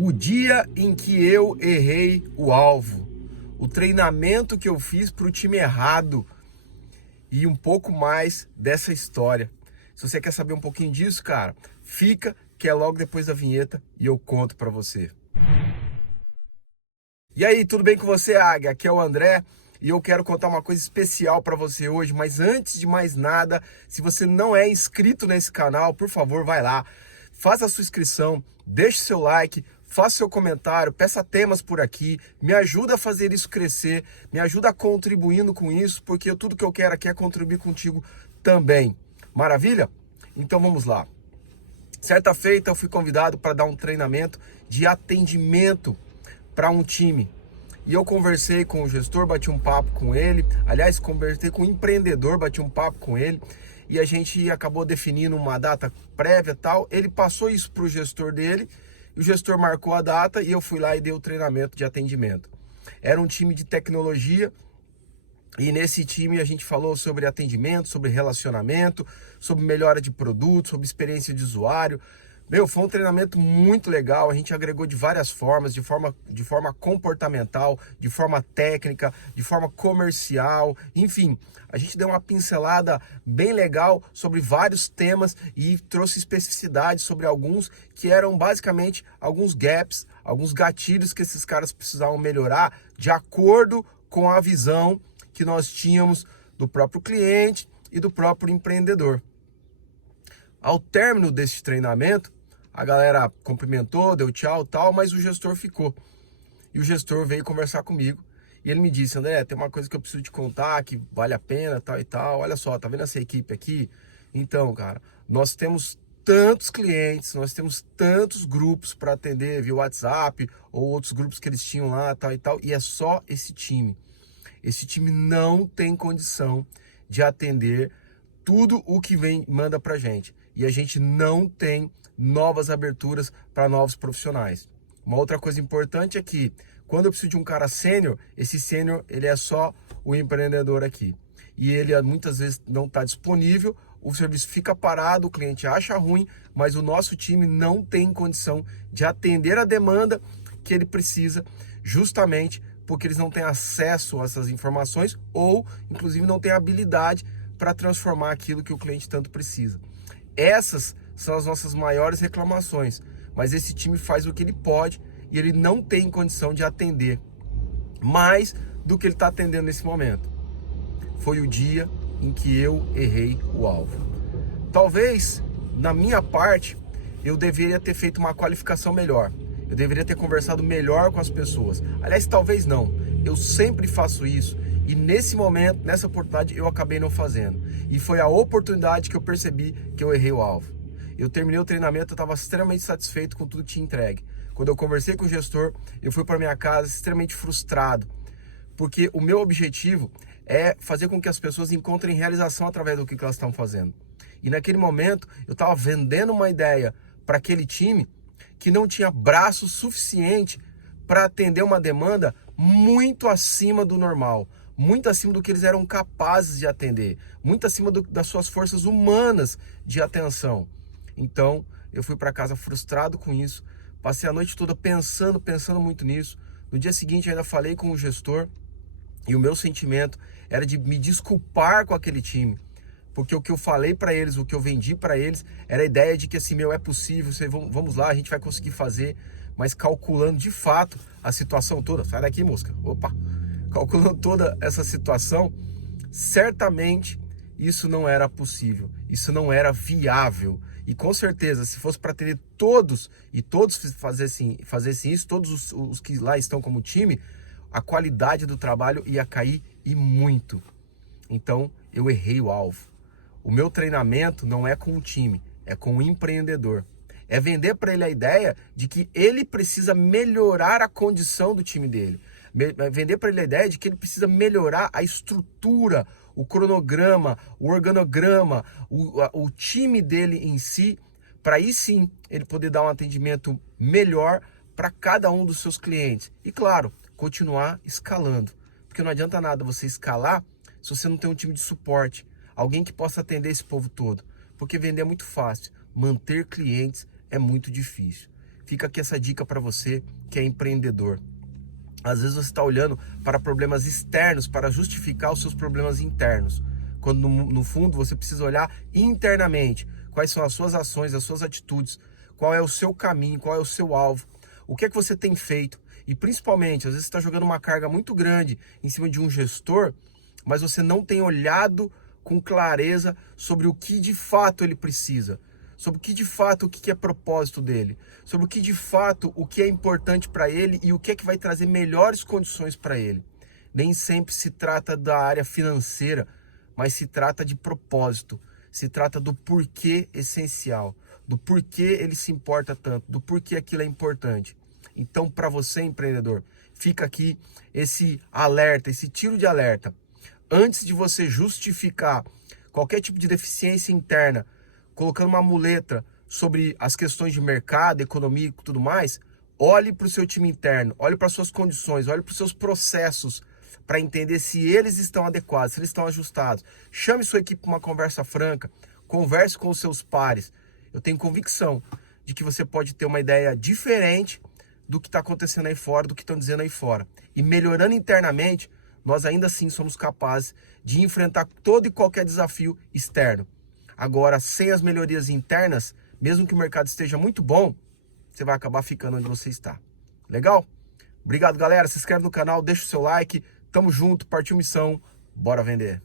O dia em que eu errei o alvo, o treinamento que eu fiz para o time errado e um pouco mais dessa história. Se você quer saber um pouquinho disso, cara, fica que é logo depois da vinheta e eu conto para você. E aí, tudo bem com você, Águia? Aqui é o André e eu quero contar uma coisa especial para você hoje, mas antes de mais nada, se você não é inscrito nesse canal, por favor, vai lá, faça a sua inscrição, deixe seu like, faça seu comentário, peça temas por aqui, me ajuda a fazer isso crescer, me ajuda contribuindo com isso, porque tudo que eu quero aqui é contribuir contigo também. Maravilha? Então vamos lá. Certa feita eu fui convidado para dar um treinamento de atendimento para um time. E eu conversei com o gestor, bati um papo com ele. Aliás, conversei com o empreendedor, bati um papo com ele. E a gente acabou definindo uma data prévia e tal. Ele passou isso para o gestor dele. E o gestor marcou a data e eu fui lá e dei o treinamento de atendimento. Era um time de tecnologia. E nesse time a gente falou sobre atendimento, sobre relacionamento, sobre melhora de produto, sobre experiência de usuário. Foi um treinamento muito legal, a gente agregou de várias formas, de forma comportamental, de forma técnica, de forma comercial, enfim. A gente deu uma pincelada bem legal sobre vários temas e trouxe especificidades sobre alguns que eram basicamente alguns gaps, alguns gatilhos que esses caras precisavam melhorar de acordo com a visão que nós tínhamos do próprio cliente e do próprio empreendedor. Ao término desse treinamento, a galera cumprimentou, deu tchau e tal, mas o gestor ficou. E o gestor veio conversar comigo e ele me disse: André, tem uma coisa que eu preciso te contar, que vale a pena, tal e tal. Olha só, tá vendo essa equipe aqui? Então, cara, nós temos tantos clientes, nós temos tantos grupos para atender via WhatsApp ou outros grupos que eles tinham lá, tal e tal, e é só esse time. Esse time não tem condição de atender tudo o que manda pra gente. E a gente não tem novas aberturas para novos profissionais. Uma outra coisa importante é que quando eu preciso de um cara sênior, esse sênior ele é só o empreendedor aqui. E ele muitas vezes não está disponível, o serviço fica parado, o cliente acha ruim, mas o nosso time não tem condição de atender a demanda que ele precisa, justamente porque eles não têm acesso a essas informações ou, inclusive, não têm habilidade para transformar aquilo que o cliente tanto precisa. Essas são as nossas maiores reclamações, mas esse time faz o que ele pode e ele não tem condição de atender mais do que ele está atendendo nesse momento. Foi o dia em que eu errei o alvo. Talvez, na minha parte, eu deveria ter feito uma qualificação melhor. Eu deveria ter conversado melhor com as pessoas. Aliás, talvez não. Eu sempre faço isso. E nesse momento, nessa oportunidade, eu acabei não fazendo. E foi a oportunidade que eu percebi que eu errei o alvo. Eu terminei o treinamento, eu estava extremamente satisfeito com tudo que tinha entregue. Quando eu conversei com o gestor, eu fui para minha casa extremamente frustrado. Porque o meu objetivo é fazer com que as pessoas encontrem realização através do que elas estão fazendo. E naquele momento, eu estava vendendo uma ideia para aquele time que não tinha braço suficiente para atender uma demanda muito acima do normal, muito acima do que eles eram capazes de atender, muito acima das suas forças humanas de atenção. Então, eu fui para casa frustrado com isso, passei a noite toda pensando muito nisso. No dia seguinte, ainda falei com o gestor e o meu sentimento era de me desculpar com aquele time. Porque o que eu falei para eles, o que eu vendi para eles, era a ideia de que assim, é possível, vamos lá, a gente vai conseguir fazer, mas calculando de fato a situação toda. Sai daqui, mosca. Opa! Calculando toda essa situação, certamente isso não era possível, isso não era viável. E com certeza, se fosse para atender todos e todos fazessem isso, todos os que lá estão como time, a qualidade do trabalho ia cair e muito. Então, eu errei o alvo. O meu treinamento não é com o time, é com o empreendedor. É vender para ele a ideia de que ele precisa melhorar a condição do time dele. Vender para ele a ideia de que ele precisa melhorar a estrutura, o cronograma, o organograma, o time dele em si, para aí sim ele poder dar um atendimento melhor para cada um dos seus clientes. E claro, continuar escalando. Porque não adianta nada você escalar se você não tem um time de suporte. Alguém que possa atender esse povo todo. Porque vender é muito fácil. Manter clientes é muito difícil. Fica aqui essa dica para você que é empreendedor. Às vezes você está olhando para problemas externos para justificar os seus problemas internos, quando no fundo você precisa olhar internamente. Quais são as suas ações, as suas atitudes, qual é o seu caminho, qual é o seu alvo, o que é que você tem feito. E principalmente, às vezes você está jogando uma carga muito grande em cima de um gestor, mas você não tem olhado com clareza sobre o que de fato ele precisa, sobre o que de fato, o que é propósito dele, sobre o que de fato, o que é importante para ele e o que é que vai trazer melhores condições para ele. Nem sempre se trata da área financeira, mas se trata de propósito, se trata do porquê essencial, do porquê ele se importa tanto, do porquê aquilo é importante. Então, para você, empreendedor, fica aqui esse alerta, esse tiro de alerta. Antes de você justificar qualquer tipo de deficiência interna, colocando uma muleta sobre as questões de mercado, economia e tudo mais, olhe para o seu time interno, olhe para as suas condições, olhe para os seus processos, para entender se eles estão adequados, se eles estão ajustados. Chame sua equipe para uma conversa franca, converse com os seus pares. Eu tenho convicção de que você pode ter uma ideia diferente do que está acontecendo aí fora, do que estão dizendo aí fora. E melhorando internamente, nós ainda assim somos capazes de enfrentar todo e qualquer desafio externo. Agora, sem as melhorias internas, mesmo que o mercado esteja muito bom, você vai acabar ficando onde você está. Legal? Obrigado, galera. Se inscreve no canal, deixa o seu like. Tamo junto, partiu missão, bora vender.